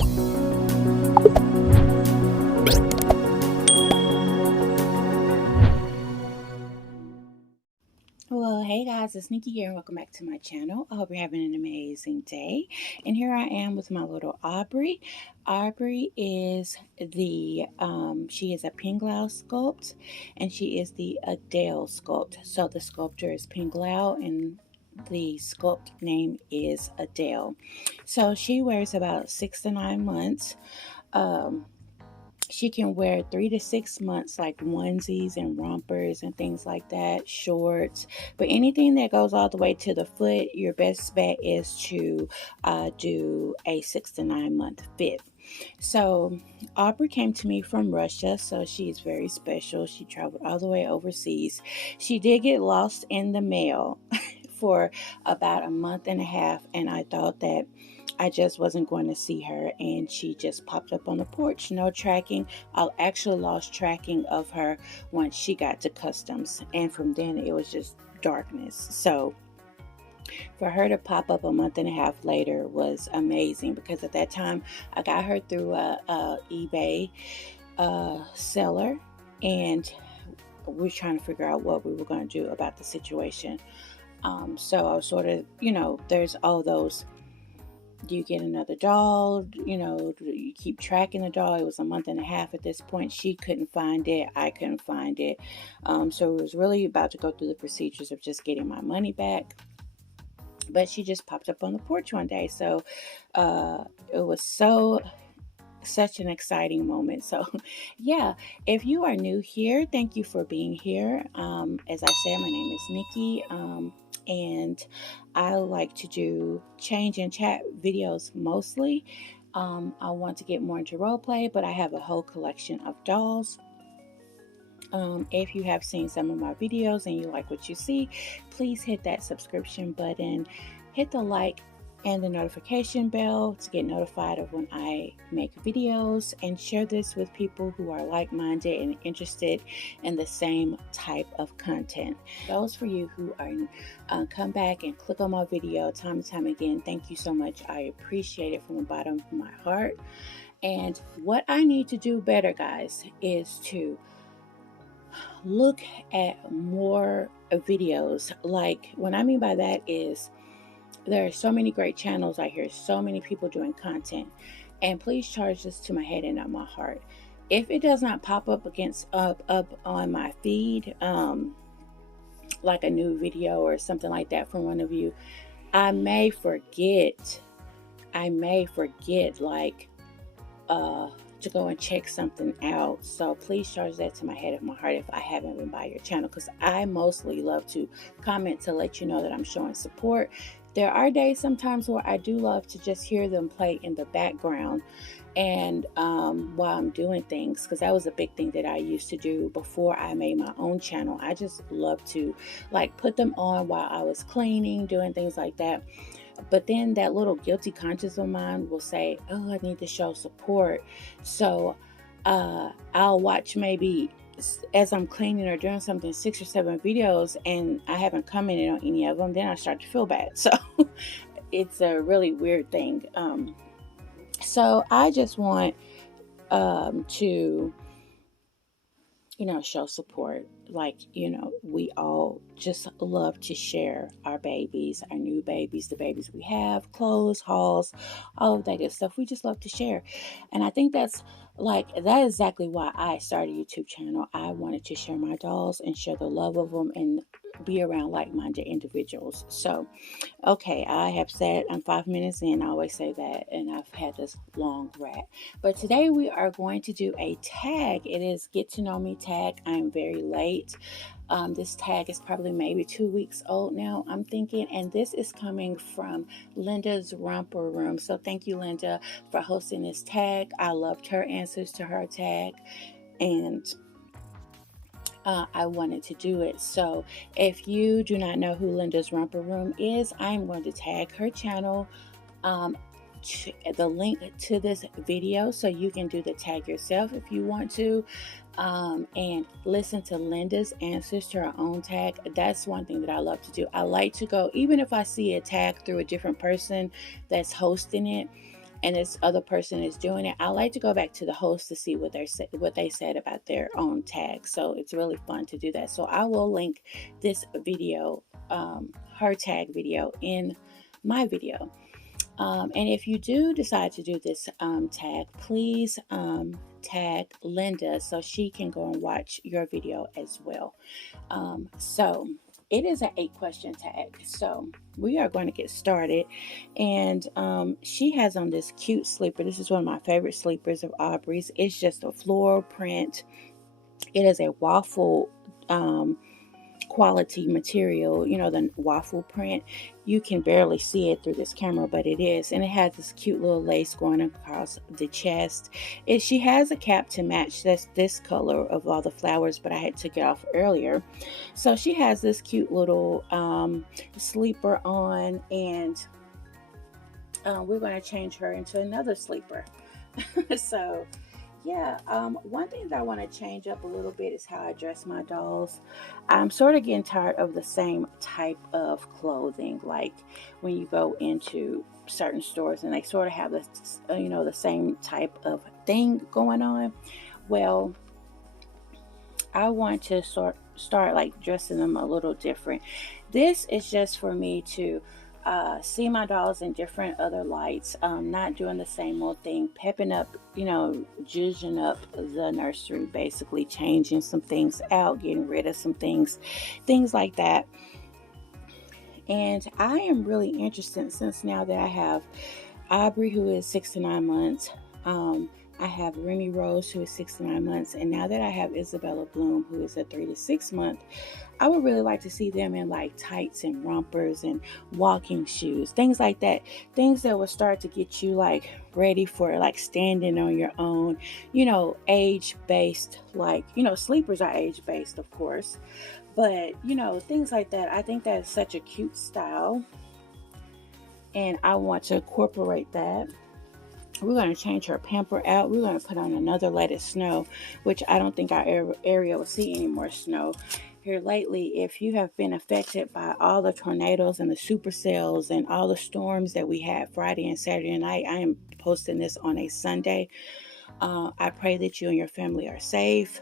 Well, hey guys, it's Nikki here, and welcome back to my channel. I hope you're having an amazing day. And here I am with my little Aubrey. Aubrey is she is a Pinglau sculpt, and she is the Adele sculpt. So the sculptor is Pinglau, and the sculpt name is Adele. So she wears about 6 to 9 months. Um, she can wear 3 to 6 months, like onesies and rompers and things like that, shorts. But anything that goes all the way to the foot, your best bet is to do a 6 to 9 month fit. So Aubrey came to me from Russia, so she's very special. She traveled all the way overseas. She did get lost in the mail for about a month and a half, and I thought that I just wasn't going to see her, and she just popped up on the porch. No tracking. I actually lost tracking of her once she got to customs, and from then it was just darkness. So for her to pop up a month and a half later was amazing, because at that time I got her through a eBay seller, and we were trying to figure out what we were going to do about the situation. So I was sort of, there's all those, do you get another doll? Do you keep tracking the doll? It was a month and a half at this point. She couldn't find it. I couldn't find it. So it was really about to go through the procedures of just getting my money back. But she just popped up on the porch one day. So it was such an exciting moment. So yeah, if you are new here, thank you for being here. As I said, my name is Nikki, and I like to do change and chat videos mostly. I want to get more into role play, but I have a whole collection of dolls. If you have seen some of my videos and you like what you see, please hit that subscription button, hit the like and the notification bell to get notified of when I make videos, and share this with people who are like-minded and interested in the same type of content. Those for you who are come back and click on my video time and time again, thank you so much. I appreciate it from the bottom of my heart. And what I need to do better, guys, is to look at more videos. Like, what I mean by that is, there are so many great channels out here, so many people doing content, and please charge this to my head and not my heart. If it does not pop up up on my feed, like a new video or something like that from one of you, I may forget like to go and check something out. So please charge that to my head and my heart if I haven't been by your channel, because I mostly love to comment to let you know that I'm showing support. There are days sometimes where I do love to just hear them play in the background, and while I'm doing things, because that was a big thing that I used to do before I made my own channel. I just love to like put them on while I was cleaning, doing things like that. But then that little guilty conscience of mine will say, oh, I need to show support. So I'll watch, maybe as I'm cleaning or doing something, 6 or 7 videos, and I haven't commented on any of them. Then I start to feel bad. So it's a really weird thing. So I just want to show support. Like, we all just love to share our babies, our new babies, the babies we have, clothes, hauls, all of that good stuff. We just love to share. And I think that is exactly why I started a YouTube channel. I wanted to share my dolls and share the love of them and be around like-minded individuals. So, okay, I have said I'm 5 minutes in. I always say that, and I've had this long rant. But today we are going to do a tag. It is Get to Know Me tag. I'm very late. This tag is probably maybe 2 weeks old now, I'm thinking, and this is coming from Linda's Romper Room. So thank you, Linda, for hosting this tag. I loved her answers to her tag, and I wanted to do it. So if you do not know who Linda's Romper Room is, I'm going to tag her channel, the link to this video, so you can do the tag yourself if you want to, and listen to Linda's answers to her own tag. That's one thing that I love to do. I like to go, even if I see a tag through a different person that's hosting it, and this other person is doing it, I like to go back to the host to see what they said about their own tag. So it's really fun to do that. So I will link this video, her tag video, in my video. And if you do decide to do this tag, please tag Linda so she can go and watch your video as well. So it is an 8-question tag. So we are going to get started. And she has on this cute sleeper. This is one of my favorite sleepers of Aubrey's. It's just a floral print. It is a waffle quality material, you know, the waffle print. You can barely see it through this camera, but it is. And it has this cute little lace going across the chest. She has a cap to match this color of all the flowers, but I had took it off earlier. So she has this cute little sleeper on, and we're going to change her into another sleeper. So yeah, one thing that I want to change up a little bit is how I dress my dolls. I'm sort of getting tired of the same type of clothing, like when you go into certain stores and they sort of have this, you know, the same type of thing going on. Well, I want to start like dressing them a little different. This is just for me to see my dolls in different other lights, not doing the same old thing, pepping up, you know, zhuzhing up the nursery, basically changing some things out, getting rid of some things like that. And I am really interested, since now that I have Aubrey, who is 6 to 9 months, I have Remy Rose, who is 6 to 9 months, and now that I have Isabella Bloom, who is a 3 to 6 month, I would really like to see them in like tights and rompers and walking shoes, things like that. Things that will start to get you like ready for like standing on your own, you know, age-based, like, you know, sleepers are age-based, of course. But, you know, things like that. I think that is such a cute style, and I want to incorporate that. We're going to change her pamper out. We're going to put on another Let It Snow, which I don't think our area will see any more snow here lately. If you have been affected by all the tornadoes and the supercells and all the storms that we had Friday and Saturday night, I am posting this on a Sunday. I pray that you and your family are safe.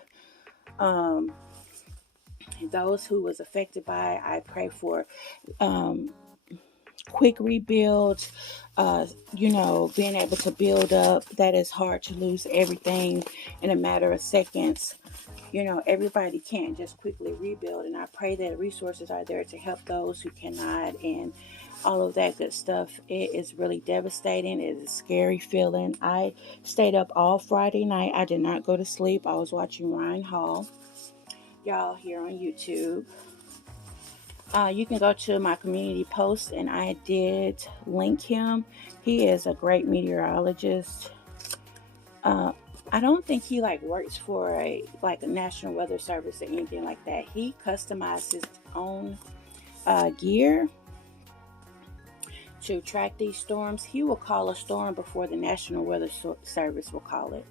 Those who was affected by it, I pray for quick rebuilds, you know, being able to build up. That is hard to lose everything in a matter of seconds. You know, everybody can't just quickly rebuild, and I pray that resources are there to help those who cannot, and all of that good stuff. It is really devastating. It is a scary feeling. I stayed up all Friday night. I did not go to sleep. I was watching Ryan Hall, y'all, here on YouTube. You can go to my community post, and I did link him. He is a great meteorologist. I don't think he like works for a National Weather Service or anything like that. He customizes his own gear to track these storms. He will call a storm before the National Weather Service will call it.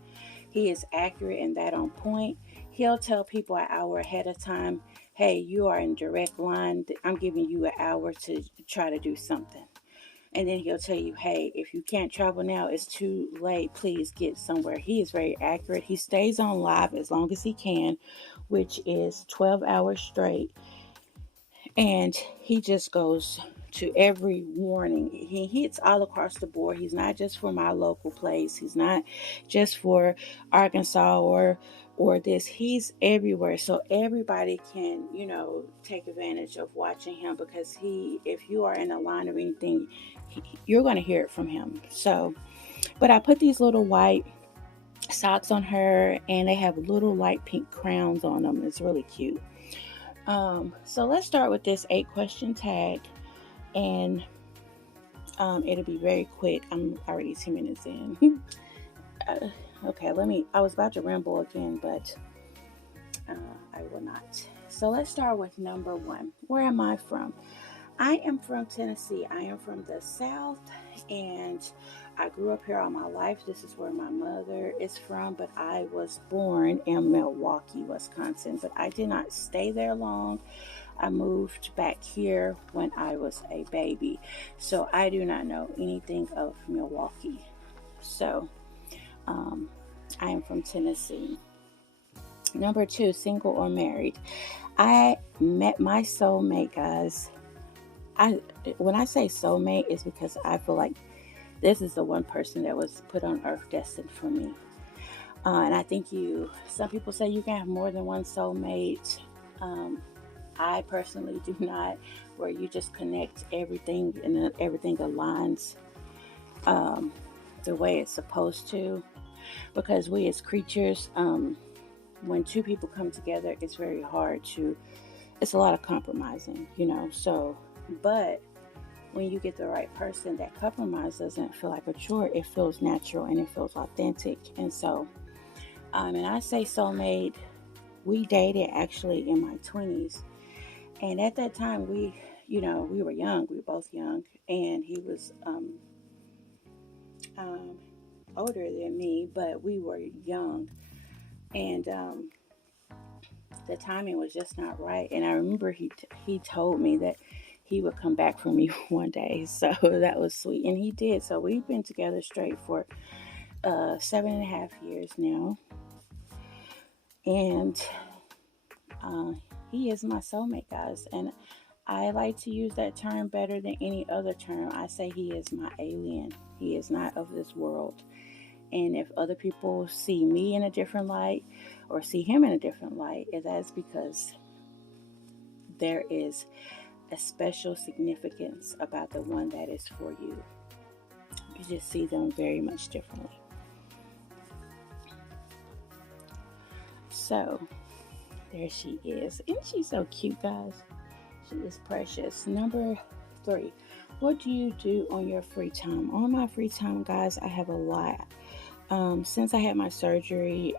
He is accurate and that on point. He'll tell people an hour ahead of time, hey, you are in direct line. I'm giving you an hour to try to do something. And then he'll tell you, hey, if you can't travel now, it's too late. Please get somewhere. He is very accurate. He stays on live as long as he can, which is 12 hours straight. And he just goes to every warning. He hits all across the board. He's not just for my local place. He's not just for Arkansas or this. He's everywhere. So everybody can, you know, take advantage of watching him, because if you are in a line of anything, you're going to hear it from him. So, but I put these little white socks on her, and they have little light pink crowns on them. It's really cute. So let's start with this 8-question tag, and it'll be very quick. I'm already 2 minutes in. Okay, I was about to ramble again, but I will not. So let's start with number 1. Where am I from? I am from Tennessee. I am from the South, and I grew up here all my life. This is where my mother is from, but I was born in Milwaukee, Wisconsin, but I did not stay there long. I moved back here when I was a baby, so I do not know anything of Milwaukee. So, um, I am from Tennessee. Number two, single or married. I met my soulmate, guys. I When I say soulmate, it's because I feel like this is the one person that was put on earth destined for me. And I think some people say you can have more than one soulmate. Um, I personally do not, where you just connect everything and everything aligns um, the way it's supposed to. Because we as creatures, when two people come together, it's very hard it's a lot of compromising, So, but when you get the right person, that compromise doesn't feel like a chore. It feels natural and it feels authentic. And so, and I say soulmate, we dated actually in my 20s. And at that time, we were young. We were both young. And he was um, older than me, but we were young. And the timing was just not right. And I remember he told me that he would come back for me one day. So that was sweet. And he did. So we've been together straight for 7.5 years now. And uh, he is my soulmate, guys. And I like to use that term better than any other term. I say he is my alien. He is not of this world. And if other people see me in a different light or see him in a different light, that's because there is a special significance about the one that is for you. You just see them very much differently. So, there she is. Isn't she so cute, guys? She is precious. Number three, what do you do on your free time? On my free time, guys, I have a lot. Since I had my surgery,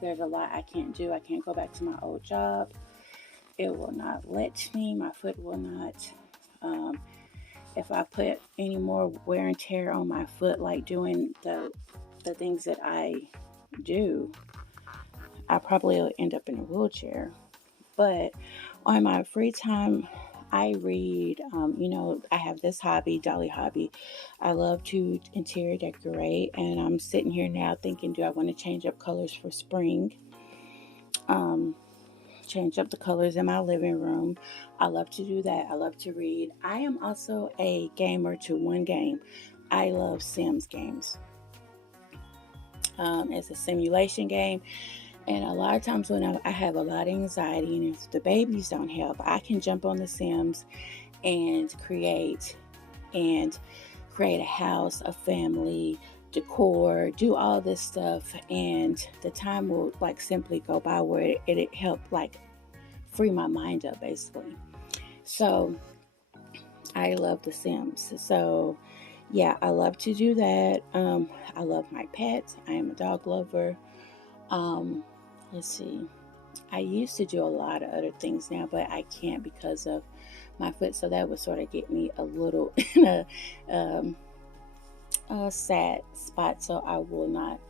there's a lot I can't do. I can't go back to my old job. It will not let me. My foot will not. Um, if I put any more wear and tear on my foot, like doing the things that I do, I probably will end up in a wheelchair. But on my free time, I read. I have this hobby, dolly hobby. I love to interior decorate, and I'm sitting here now thinking, do I want to change up colors for spring? Um, Change up the colors in my living room. I love to do that. I love to read. I am also a gamer to one game. I love Sims games. It's a simulation game, and a lot of times when I have a lot of anxiety, and if the babies don't help, I can jump on the Sims and and create a house, a family, decor, do all this stuff, and the time will like simply go by where it helped like free my mind up basically. So I love The Sims. So yeah, I love to do that. I love my pets. I am a dog lover. Um, let's see. I used to do a lot of other things now, but I can't because of my foot. So that would sort of get me a little in um, a sad spot. So I will not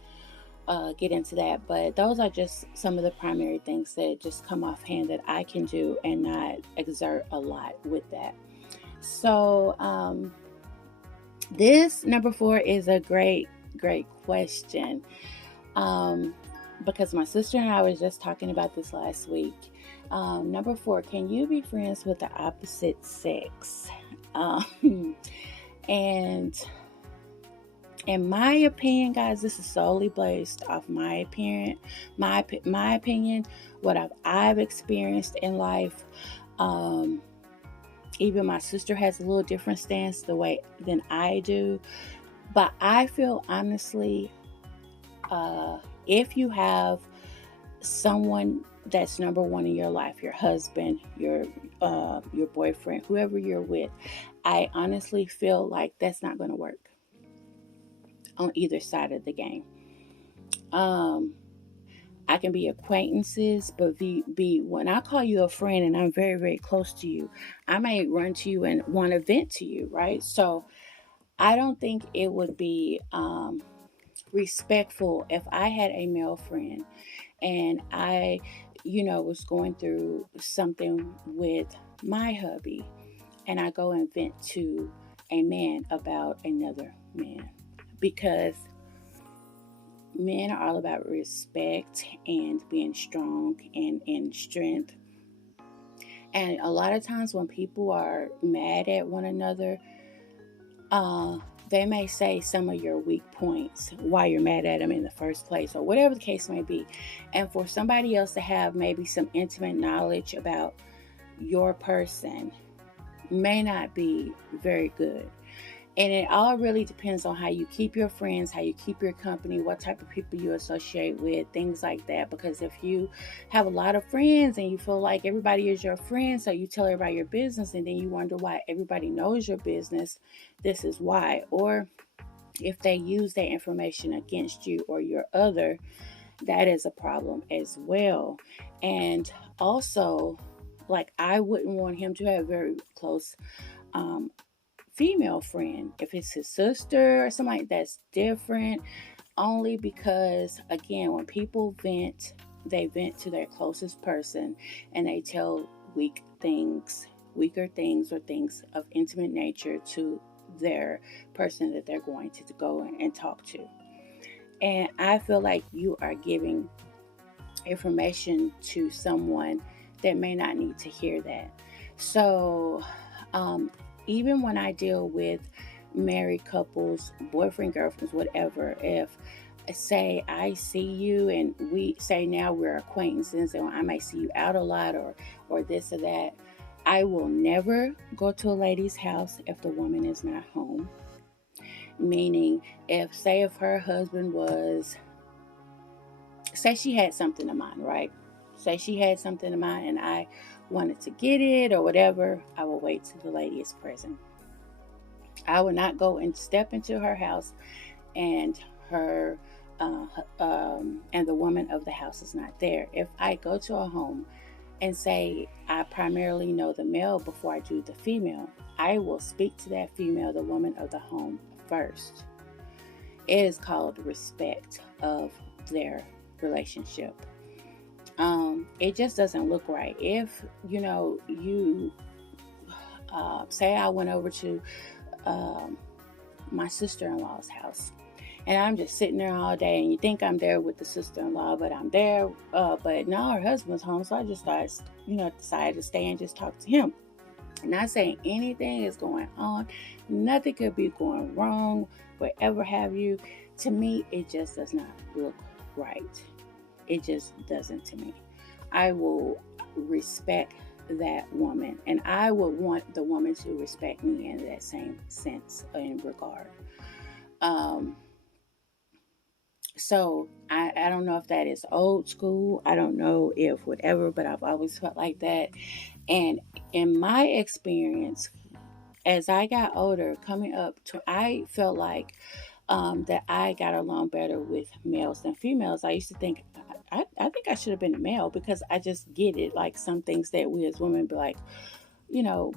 get into that. But those are just some of the primary things that just come offhand that I can do and not exert a lot with that. So this number four is a great question. Um, because my sister and I was just talking about this last week. Number four, can you be friends with the opposite sex? And in my opinion, guys, this is solely based off my opinion, what I've experienced in life. Um, Even my sister has a little different stance the way than I do, but I feel honestly, uh, if you have someone that's number one in your life, your husband, your boyfriend, whoever you're with, I honestly feel like that's not going to work on either side of the game. Um, I can be acquaintances, but be when I call you a friend and I'm very close to you, I may run to you and want to vent to you, right? So I don't think it would be respectful if I had a male friend and I, was going through something with my hubby, and I go and vent to a man about another men, because men are all about respect and being strong and in strength. And a lot of times when people are mad at one another, uh, they may say some of your weak points, why you're mad at them in the first place, or whatever the case may be. And for somebody else to have maybe some intimate knowledge about your person may not be very good. And it all really depends on how you keep your friends, how you keep your company, what type of people you associate with, things like that. Because if you have a lot of friends and you feel like everybody is your friend, so you tell everybody your business and then you wonder why everybody knows your business, this is why. Or if they use that information against you or your other, that is a problem as well. And also, like, I wouldn't want him to have very close um, female friend. If it's his sister or somebody that's different, only because, again, when people vent, they vent to their closest person and they tell weaker things, or things of intimate nature to their person that they're going to go and talk to. And I feel like you are giving information to someone that may not need to hear that. So, um, even when I deal with married couples, boyfriend, girlfriends, whatever, if say I see you and we say now we're acquaintances and I may see you out a lot, or this or that, I will never go to a lady's house if the woman is not home. Meaning, if her husband was, say she had something in mind, right? Say she had something in mind and I wanted to get it or whatever, I will wait till the lady is present. I will not go and step into her house and her and the woman of the house is not there. If I go to a home and say I primarily know the male before I do the female, I will speak to that female, the woman of the home, first. It is called respect of their relationship. It just doesn't look right. If you say I went over to um, my sister-in-law's house and I'm just sitting there all day, and you think I'm there with the sister-in-law, but I'm there, but now her husband's home, so I just started, decided to stay and just talk to him. Not saying anything is going on, nothing could be going wrong, whatever have you. To me, it just does not look right. It just doesn't to me. I will respect that woman, and I would want the woman to respect me in that same sense and regard. Um, so I don't know if that is old school. I don't know if whatever, but I've always felt like that. And in my experience, as I got older, coming up to, I felt like that I got along better with males than females. I used to think, I think I should have been a male because I just get it. Like some things that we as women be like, you know,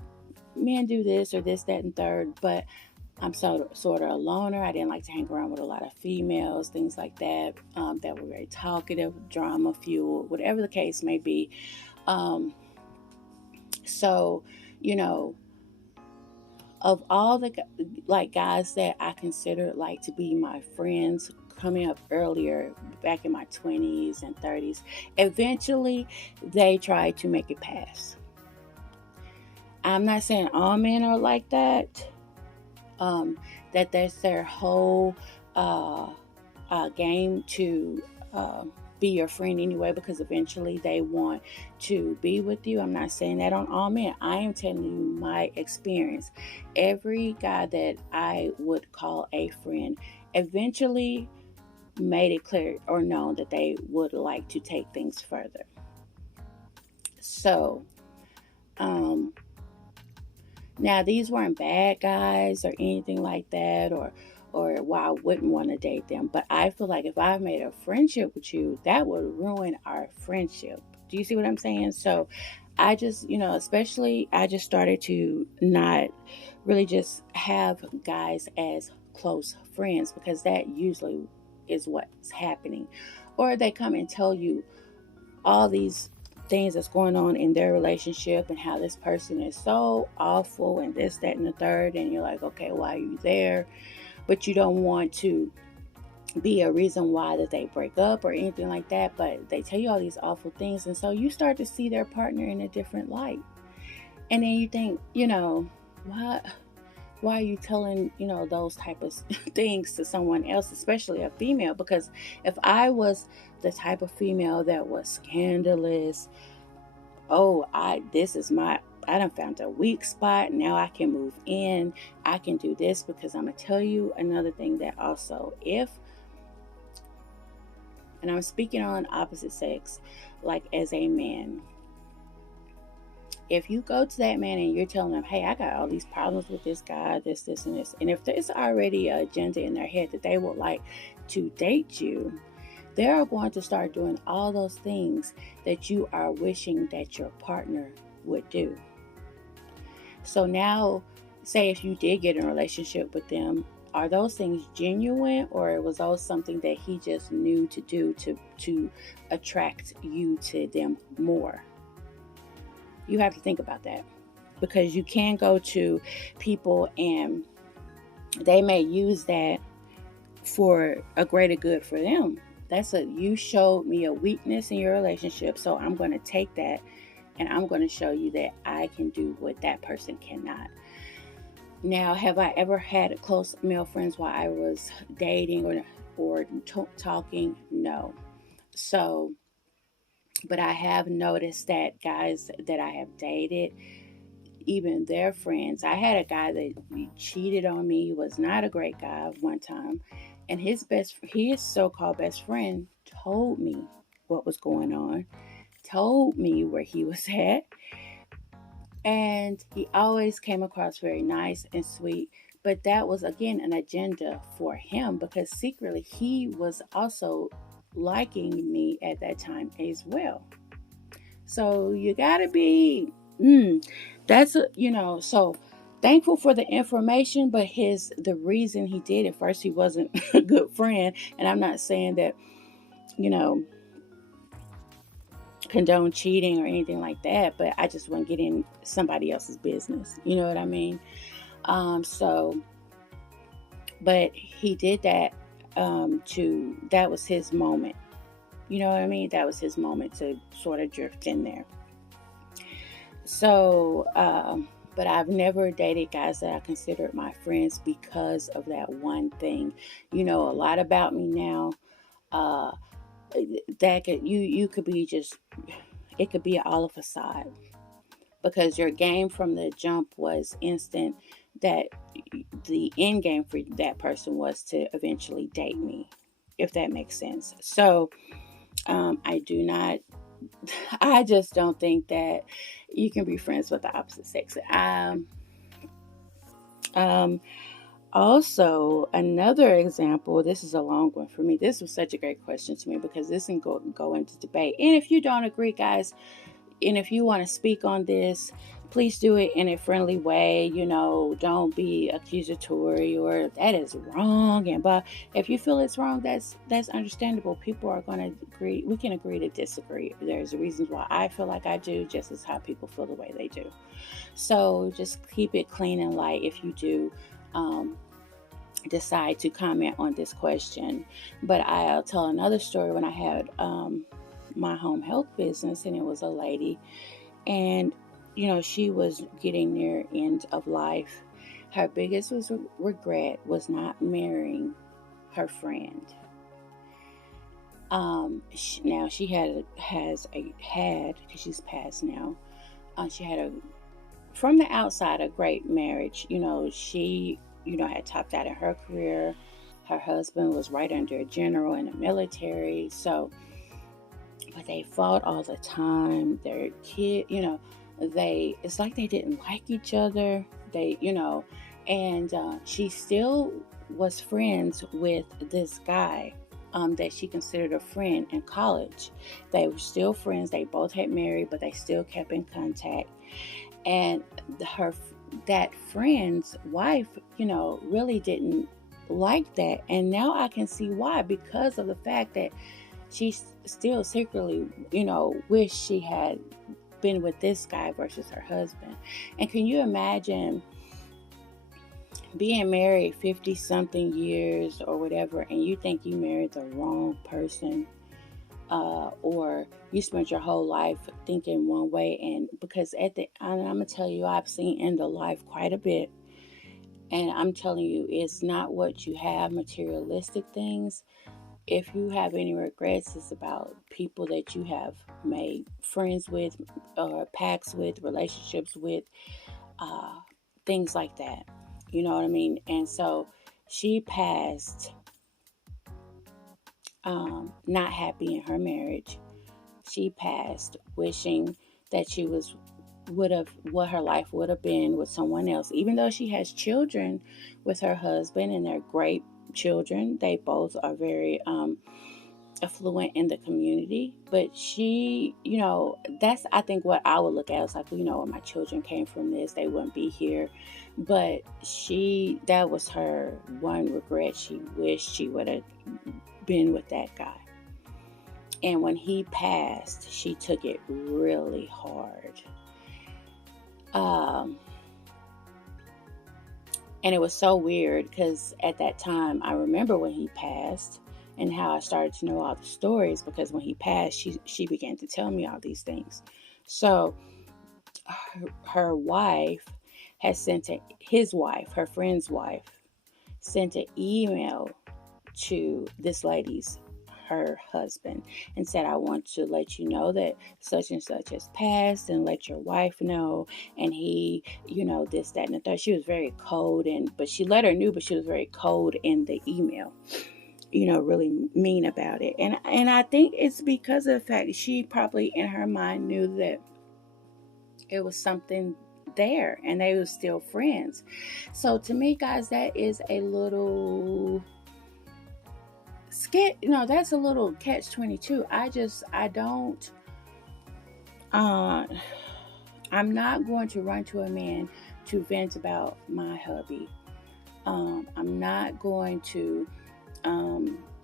men do this or this, that, and third. But I'm sort of a loner. I didn't like to hang around with a lot of females, things like that, that were very talkative, drama fueled, whatever the case may be. Um, so, you know, of all the like guys that I considered like to be my friends coming up earlier, back in my 20s and 30s, eventually they tried to make it pass. I'm not saying all men are like that. That that's their whole uh, game to be your friend anyway, because eventually they want to be with you. I'm not saying that on all men. I am telling you my experience. Every guy that I would call a friend eventually made it clear or known that they would like to take things further. So, um, now these weren't bad guys or anything like that, or why I wouldn't want to date them. But I feel like if I made a friendship with you, that would ruin our friendship. Do you see what I'm saying? So I just, especially I just started to not really just have guys as close friends, because that usually is what's happening. Or they come and tell you all these things that's going on in their relationship and how this person is so awful and this, that, and the third. And you're like, okay, why are you there? but you don't want to be a reason why that they break up or anything like that, but they tell you all these awful things, and so you start to see their partner in a different light. And then you think, why are you telling, those type of things to someone else, especially a female? Because if I was the type of female that was scandalous, oh, I done found a weak spot. Now I can move in. I can do this, because I'm gonna tell you another thing that also, and I'm speaking on opposite sex, like as a man, if you go to that man and you're telling them, hey, I got all these problems with this guy, this, and this, and if there's already an agenda in their head that they would like to date you, they are going to start doing all those things that you are wishing that your partner would do. So now, say if you did get in a relationship with them, are those things genuine, or was those something that he just knew to do to attract you to them more? You have to think about that, because you can go to people and they may use that for a greater good for them. You showed me a weakness in your relationship, so I'm going to take that and I'm going to show you that I can do what that person cannot. Now, have I ever had close male friends while I was dating or talking? No. So, but I have noticed that guys that I have dated, even their friends. I had a guy that cheated on me. He was not a great guy one time, and his so-called best friend told me what was going on, told me where he was at, and he always came across very nice and sweet. But that was again an agenda for him, because secretly he was also liking me at that time as well. So you gotta be, so thankful for the information, but the reason he did it, first, he wasn't a good friend. And I'm not saying that, you know, condone cheating or anything like that, but I just wouldn't get in somebody else's business. You know what I mean? So, but he did that, that was his moment. You know what I mean? That was his moment to sort of drift in there. So, but I've never dated guys that I considered my friends because of that one thing. You know a lot about me now. Uh, that you could be just, it could be all a facade, because your game from the jump was instant. That the end game for that person was to eventually date me, if that makes sense. So, I do not. I just don't think that you can be friends with the opposite sex. Um, Also, another example, this is a long one for me. This was such a great question to me, because this can go into debate. And if you don't agree, guys, and if you want to speak on this, please do it in a friendly way. Don't be accusatory or that is wrong. But if you feel it's wrong, that's understandable. People are going to agree. We can agree to disagree. There's reasons why I feel like I do, just as how people feel the way they do. So just keep it clean and light if you do decide to comment on this question. But I'll tell another story. When I had my home health business, and it was a lady, and she was getting near end of life. Her biggest regret was not marrying her friend. Now she has because she's passed now. She had from the outside a great marriage. She had topped out in her career. Her husband was right under a general in the military. So, but they fought all the time. Their kid, it's like they didn't like each other. And she still was friends with this guy that she considered a friend in college. They were still friends. They both had married, but they still kept in contact. And that friend's wife, really didn't like that. And now I can see why, because of the fact that she still secretly, wished she had been with this guy versus her husband. And can you imagine being married 50 something years or whatever, and you think you married the wrong person, or you spent your whole life thinking one way, and because and I'm gonna tell you, I've seen end of life quite a bit, and I'm telling you, it's not what you have, materialistic things. If you have any regrets, it's about people that you have made friends with, or pacts with, relationships with, uh, things like that. You know what I mean? And so she passed, not happy in her marriage. She passed wishing that she was would have what her life would have been with someone else. Even though she has children with her husband, and they're great children, they both are very affluent in the community. But she, that's, I think, what I would look at. It's like, when my children came from this, they wouldn't be here. But that was her one regret. She wished she would have been with that guy. And when he passed, she took it really hard. Um, and it was so weird because at that time, I remember when he passed and how I started to know all the stories, because when he passed, she began to tell me all these things. So her wife had his wife, her friend's wife, sent an email to this lady's her husband and said, I want to let you know that such and such has passed, and let your wife know. And he, this, that, and the third. She was very cold, but she let her know, but she was very cold in the email, really mean about it. And I think it's because of the fact that she probably in her mind knew that it was something there, and they were still friends. So to me, guys, that is a little that's a little catch 22. I don't, uh I'm not going to run to a man to vent about my hubby. I'm not going to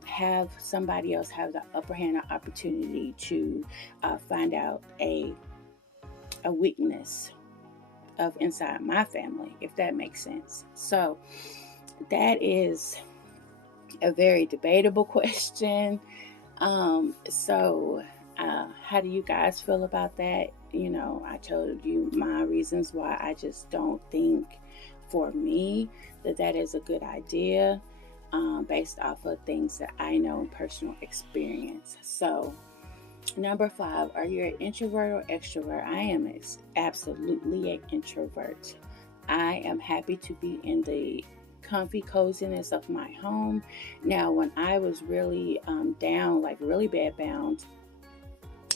have somebody else have the upper hand or opportunity to find out a weakness of inside my family, if that makes sense. So that is a very debatable question. How do you guys feel about that? I told you my reasons why I just don't think, for me, that is a good idea, based off of things that I know in personal experience. So, number 5, are you an introvert or extrovert? I am absolutely an introvert. I am happy to be in the comfy coziness of my home. Now, when I was really down, like really bad bound,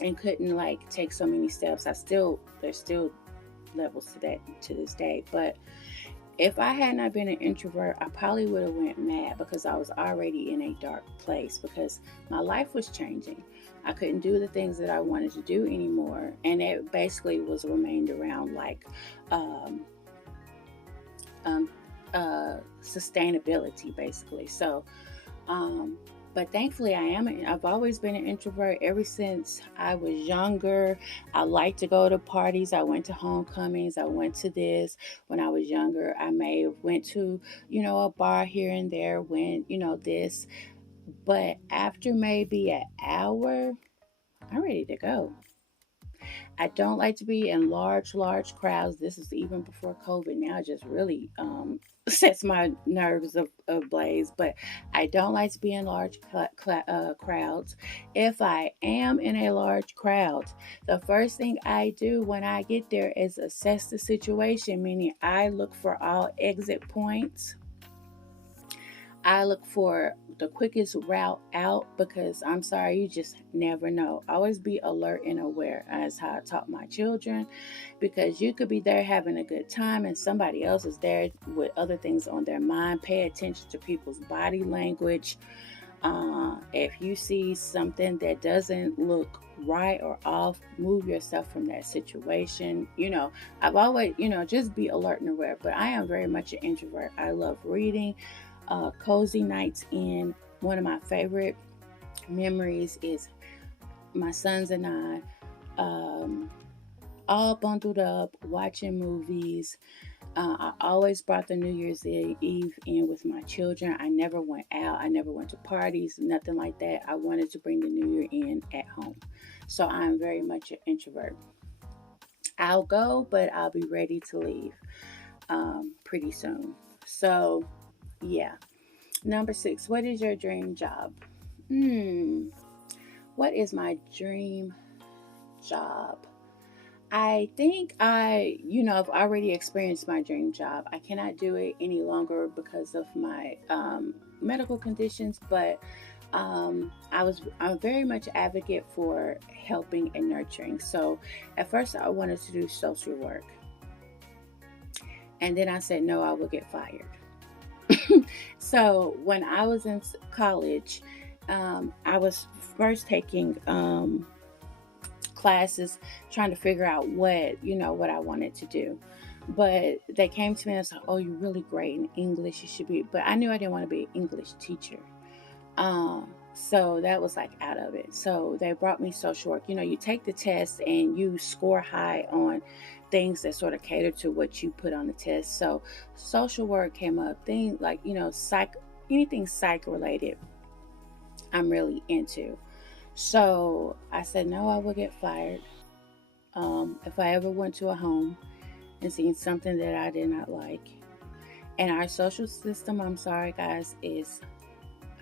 and couldn't like take so many steps, there's still levels to that to this day. But if I had not been an introvert, I probably would have went mad, because I was already in a dark place, because my life was changing. I couldn't do the things that I wanted to do anymore, and it basically was remained around like um, um, sustainability, basically. So, but thankfully, I've always been an introvert ever since I was younger. I like to go to parties. I went to homecomings. I went to this when I was younger. I may have went to, a bar here and there, this. But after maybe an hour, I'm ready to go. I don't like to be in large crowds. This is even before COVID. Now it just really sets my nerves ablaze. But I don't like to be in large crowds. If I am in a large crowd, the first thing I do when I get there is assess the situation, meaning I look for all exit points. I look for the quickest route out, because I'm sorry, you just never know. Always be alert and aware. That's how I taught my children, because you could be there having a good time and somebody else is there with other things on their mind. Pay attention to people's body language. If you see something that doesn't look right or off, move yourself from that situation. I've always, just be alert and aware. But I am very much an introvert. I love reading. Cozy nights in. One of my favorite memories is my sons and I, all bundled up, watching movies, I always brought the New Year's Eve in with my children. I never went out. I never went to parties, nothing like that. I wanted to bring the New Year in at home. So I'm very much an introvert. I'll go, but I'll be ready to leave pretty soon. So, yeah. Number 6, what is your dream job? Hmm. What is my dream job? I think I've already experienced my dream job. I cannot do it any longer because of my medical conditions, but I'm very much advocate for helping and nurturing. So at first I wanted to do social work, and then I said no, I will get fired. So when I was in college, I was first taking classes trying to figure out what I wanted to do. But they came to me and said, "Oh, you're really great in English. You should be." But I knew I didn't want to be an English teacher. So that was like out of it. So they brought me social work. You take the test and you score high on things that sort of cater to what you put on the test. So social work came up. Things like psych, anything psych related, I'm really into. So I said, no, I will get fired. If I ever went to a home and seen something that I did not like. And our social system, I'm sorry guys, is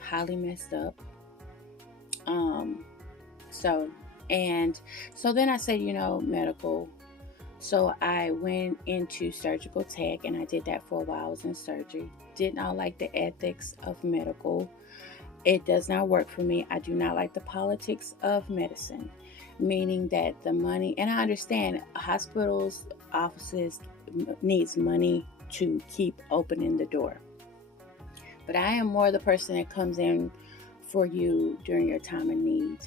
highly messed up. Um, so so then I said, medical. So I went into surgical tech and I did that for a while. I was in surgery. Did not like the ethics of medical. It does not work for me. I do not like the politics of medicine, meaning that the money, and I understand hospitals, offices needs money to keep opening the door. But I am more the person that comes in for you during your time of need,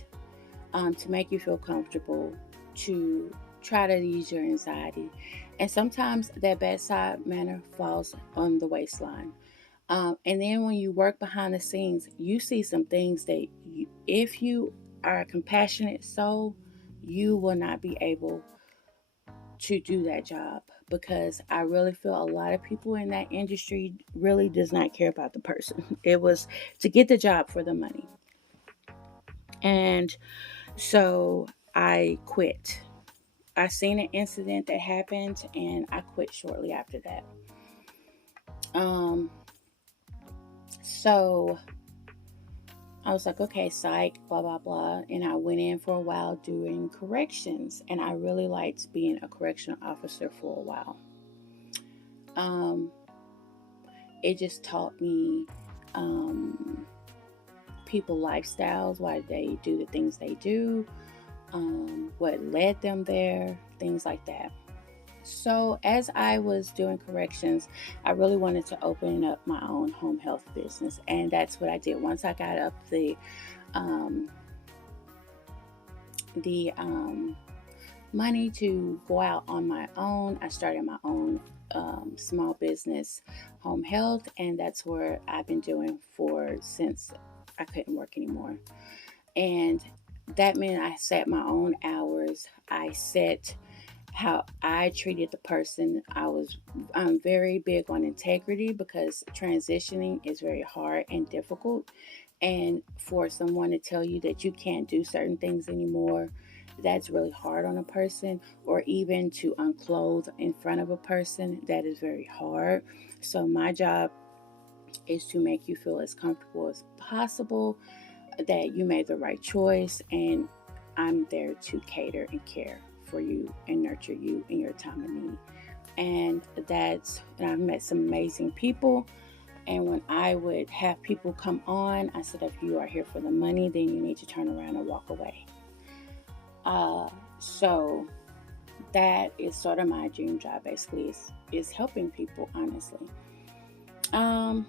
to make you feel comfortable, to try to ease your anxiety. And sometimes that bedside manner falls on the waistline. And then when you work behind the scenes, you see some things that if you are a compassionate soul, you will not be able to do that job, because I really feel a lot of people in that industry really does not care about the person. It was to get the job for the money. And so I quit. I seen an incident that happened and I quit shortly after that. Um, so I was like, okay, psych, blah, blah, blah. And I went in for a while doing corrections. And I really liked being a correctional officer for a while. Um, it just taught me people lifestyles, why they do the things they do, what led them there, things like that. So as I was doing corrections, I really wanted to open up my own home health business, and that's what I did. Once I got up um, the money to go out on my own, I started my own small business, home health, and that's where I've been doing for since I couldn't work anymore. And that meant I set my own hours. I set how I treated the person. I'm very big on integrity, because transitioning is very hard and difficult. And for someone to tell you that you can't do certain things anymore, that's really hard on a person, or even to unclothe in front of a person, that is very hard. So my job is to make you feel as comfortable as possible, that you made the right choice, and I'm there to cater and care for you and nurture you in your time of need. And I've met some amazing people. And when I would have people come on, I said, if you are here for the money, then you need to turn around and walk away. So that is sort of my dream job, basically, is helping people, honestly. Um,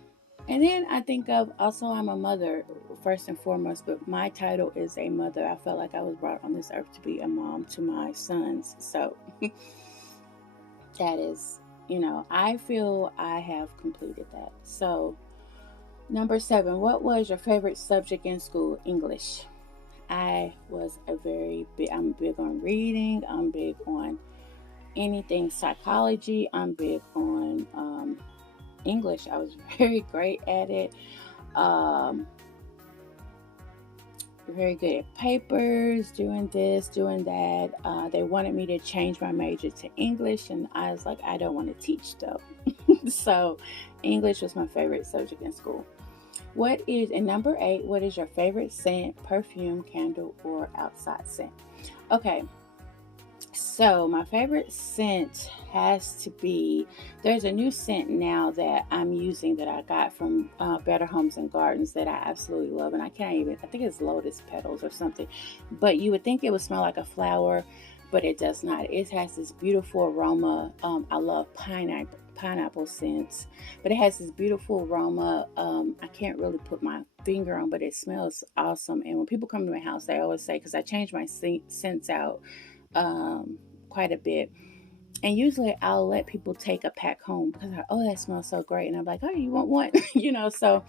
and then I think of also, I'm a mother first and foremost, but my title is a mother. I felt like I was brought on this earth to be a mom to my sons. So that is, I feel I have completed that. So, number 7, what was your favorite subject in school? English. I'm big on reading. I'm big on anything psychology. I'm big on English. I was very great at it. Um, very good at papers, doing this, doing that. They wanted me to change my major to English, and I was like, I don't want to teach though. So, English was my favorite subject in school. What is, and number 8, what is your favorite scent, perfume, candle, or outside scent? Okay, so my favorite scent has to be, there's a new scent now that I'm using that I got from Better Homes and Gardens that I absolutely love, and I can't even, I think it's lotus petals or something, but you would think it would smell like a flower, but it does not. It has this beautiful aroma. I love pineapple scents, but it has this beautiful aroma. I can't really put my finger on, but it smells awesome. And when people come to my house, they always say, because I change my scents out quite a bit. And usually I'll let people take a pack home because they're, oh, that smells so great. And I'm like, oh, you want one? So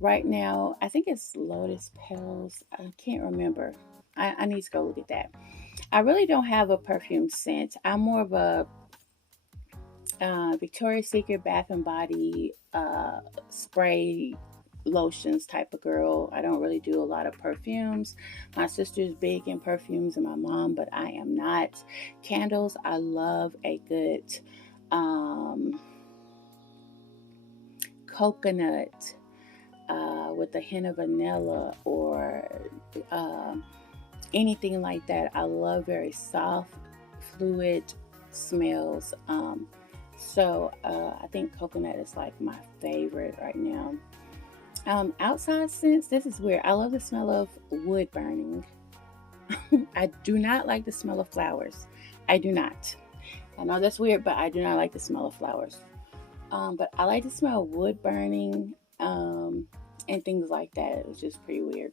right now, I think it's lotus petals. I can't remember. I need to go look at that. I really don't have a perfume scent. I'm more of a Victoria's Secret Bath and Body spray lotions type of girl. I don't really do a lot of perfumes. My sister's big in perfumes and my mom, but I am not. Candles, I love a good coconut with a hint of vanilla or anything like that. I love very soft, fluid smells. I think coconut is like my favorite right now. Outside scents, this is weird. I love the smell of wood burning. I do not like the smell of flowers. I do not. I know that's weird, but I do not like the smell of flowers. But I like the smell of wood burning and things like that. It's just pretty weird.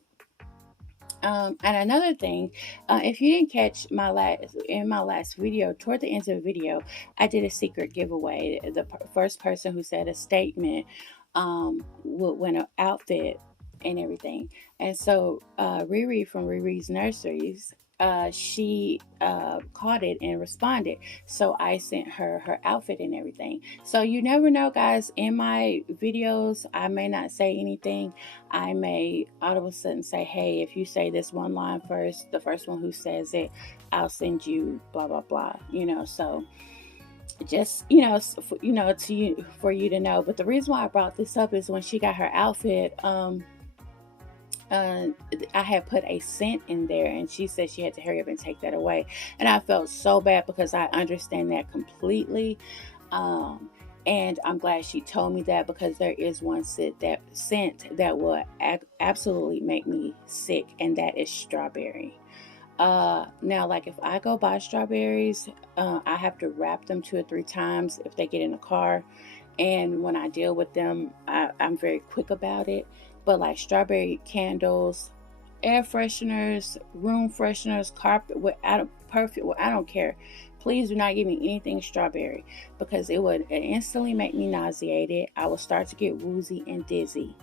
And another thing, if you didn't catch my last video, toward the end of the video, I did a secret giveaway. The first person who said a statement would win an outfit and everything. And so Riri from Riri's Nurseries, she caught it and responded. So I sent her outfit and everything. So you never know, guys. In my videos, I may not say anything. I may all of a sudden say, hey, if you say this one line first, the first one who says it, I'll send you blah, blah, blah. So just to you, for you to know. But the reason why I brought this up is when she got her outfit, I had put a scent in there, and she said she had to hurry up and take that away. And I felt so bad because I understand that completely. And I'm glad she told me that, because there is one scent that will absolutely make me sick, and that is strawberry. Now, like if I go buy strawberries, I have to wrap them 2 or 3 times if they get in the car. And when I deal with them, I'm very quick about it. But like strawberry candles, air fresheners, room fresheners, carpet, perfume, I don't care. Please do not give me anything strawberry, because it would instantly make me nauseated. I will start to get woozy and dizzy.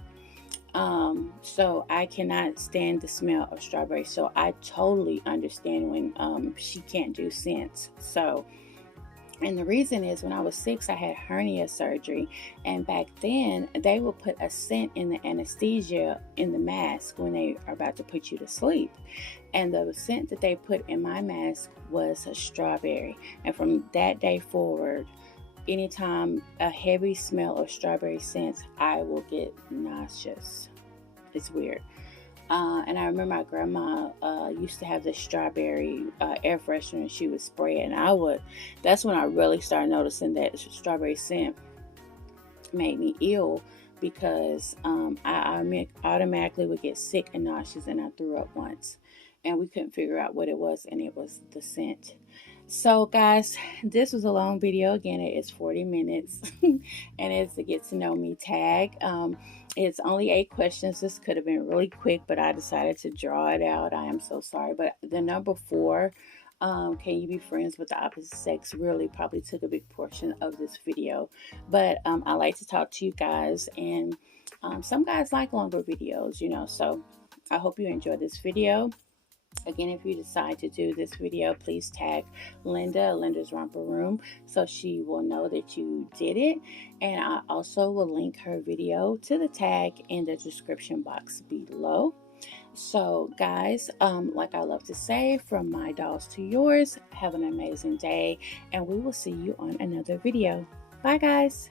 So I cannot stand the smell of strawberry. So I totally understand when she can't do scents. So, and the reason is, when I was 6, I had hernia surgery, and back then they would put a scent in the anesthesia in the mask when they are about to put you to sleep. And the scent that they put in my mask was a strawberry. And from that day forward, anytime a heavy smell of strawberry scent, I will get nauseous. It's weird. And I remember my grandma used to have this strawberry air freshener, and she would spray it. And that's when I really started noticing that strawberry scent made me ill, because I automatically would get sick and nauseous, and I threw up once. And we couldn't figure out what it was, and it was the scent. So guys, this was a long video. Again, it is 40 minutes and it's a get to know me tag. It's only 8 questions. This could have been really quick, but I decided to draw it out. I am so sorry. But the number 4, can you be friends with the opposite sex, really probably took a big portion of this video. But I like to talk to you guys, and some guys like longer videos, so I hope you enjoyed this video. Again, if you decide to do this video, please tag Linda's Romper Room, so she will know that you did it. And I also will link her video to the tag in the description box below. So guys, like I love to say, from my dolls to yours, have an amazing day, and we will see you on another video. Bye guys.